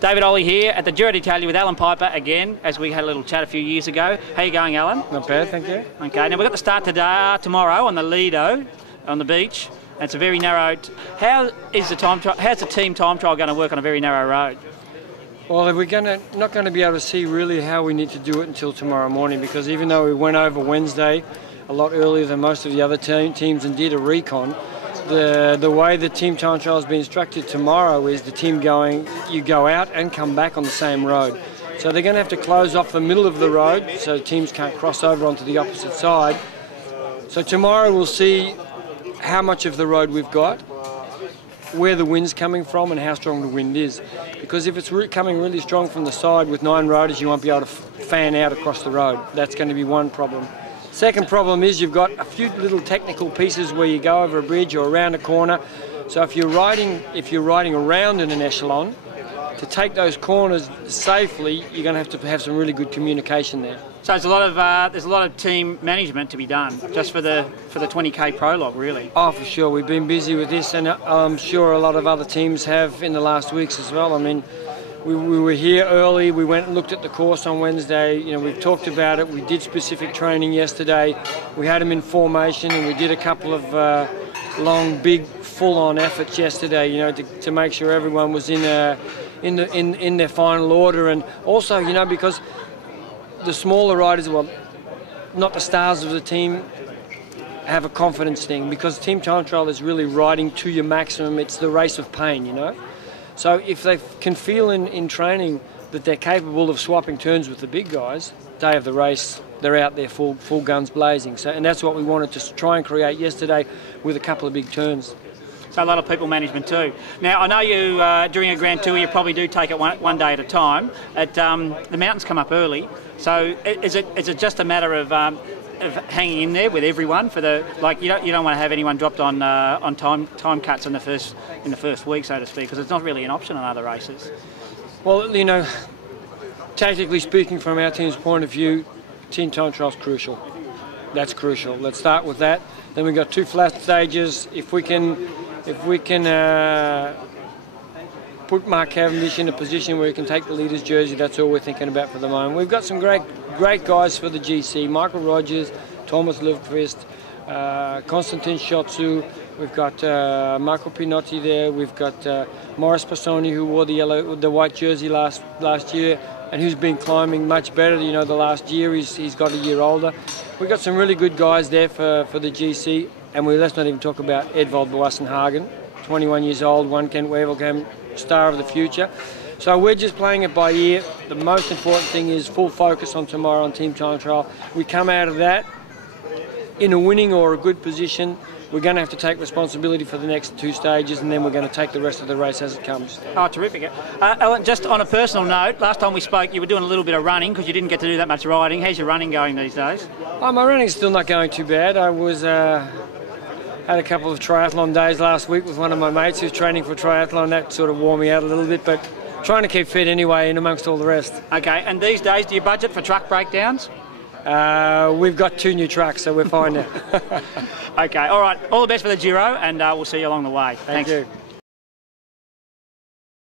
David Olle here at the Giro d'Italia with Allan Peiper again, as we had a little chat a few years ago. How are you going, Allan? Not bad, thank you. Okay, now we've got the start tomorrow on the Lido, on the beach. And it's a very narrow... How's the team time trial going to work on a very narrow road? Well, we're not going to be able to see really how we need to do it until tomorrow morning, because even though we went over Wednesday a lot earlier than most of the other teams and did a recon, the way the team time trial has been structured tomorrow is the team you go out and come back on the same road. So they're going to have to close off the middle of the road so teams can't cross over onto the opposite side. So tomorrow we'll see how much of the road we've got, where the wind's coming from and how strong the wind is. Because if it's coming really strong from the side with 9 roaders, you won't be able to fan out across the road. That's going to be one problem. Second problem is you've got a few little technical pieces where you go over a bridge or around a corner. So if you're riding around in an echelon, to take those corners safely, you're going to have some really good communication there. So there's a lot of team management to be done just for the 20k prologue, really. Oh, for sure. We've been busy with this, and I'm sure a lot of other teams have in the last weeks as well. I mean, we were here early. We went and looked at the course on Wednesday. You know, we've talked about it. We did specific training yesterday. We had them in formation, and we did a couple of long, big, full-on efforts yesterday. You know, to make sure everyone was in their final order, and also, you know, because the smaller riders, well, not the stars of the team, have a confidence thing, because team time trial is really riding to your maximum. It's the race of pain, you know. So if they can feel in training that they're capable of swapping turns with the big guys, day of the race, they're out there full guns blazing. So, and that's what we wanted to try and create yesterday with a couple of big turns. So a lot of people management too. Now I know you during a Grand Tour you probably do take it one day at a time. The mountains come up early, so is it just a matter of hanging in there with everyone for the you don't want to have anyone dropped on time cuts in the first week, so to speak, because it's not really an option on other races. Well, you know, tactically speaking, from our team's point of view, team time trial is crucial. That's crucial. Let's start with that. Then we've got 2 flat stages. If we can put Mark Cavendish in a position where he can take the leader's jersey, that's all we're thinking about for the moment. We've got some great guys for the GC. Michael Rogers, Thomas Löfqvist, Konstantin Shotsu. We've got Marco Pinotti there. We've got Maurice Passoni, who wore the white jersey last year, and who's been climbing much better. You know, the last year he's got a year older. We've got some really good guys there for the GC, and let's not even talk about Edvald Boasson-Hagen, 21 years old, one Kent Wevelgem star of the future. So we're just playing it by ear. The most important thing is full focus on tomorrow on team time trial. We come out of that in a winning or a good position. We're going to have to take responsibility for the next 2 stages, and then we're going to take the rest of the race as it comes. Oh, terrific. Allan, just on a personal note, last time we spoke you were doing a little bit of running because you didn't get to do that much riding. How's your running going these days? Oh, my running's still not going too bad. I had a couple of triathlon days last week with one of my mates who's training for triathlon. That sort of wore me out a little bit, but trying to keep fit anyway in amongst all the rest. Okay, and these days do you budget for truck breakdowns? We've got 2 new trucks, so we're fine now. Okay, all right. All the best for the Giro, and we'll see you along the way. Thank you.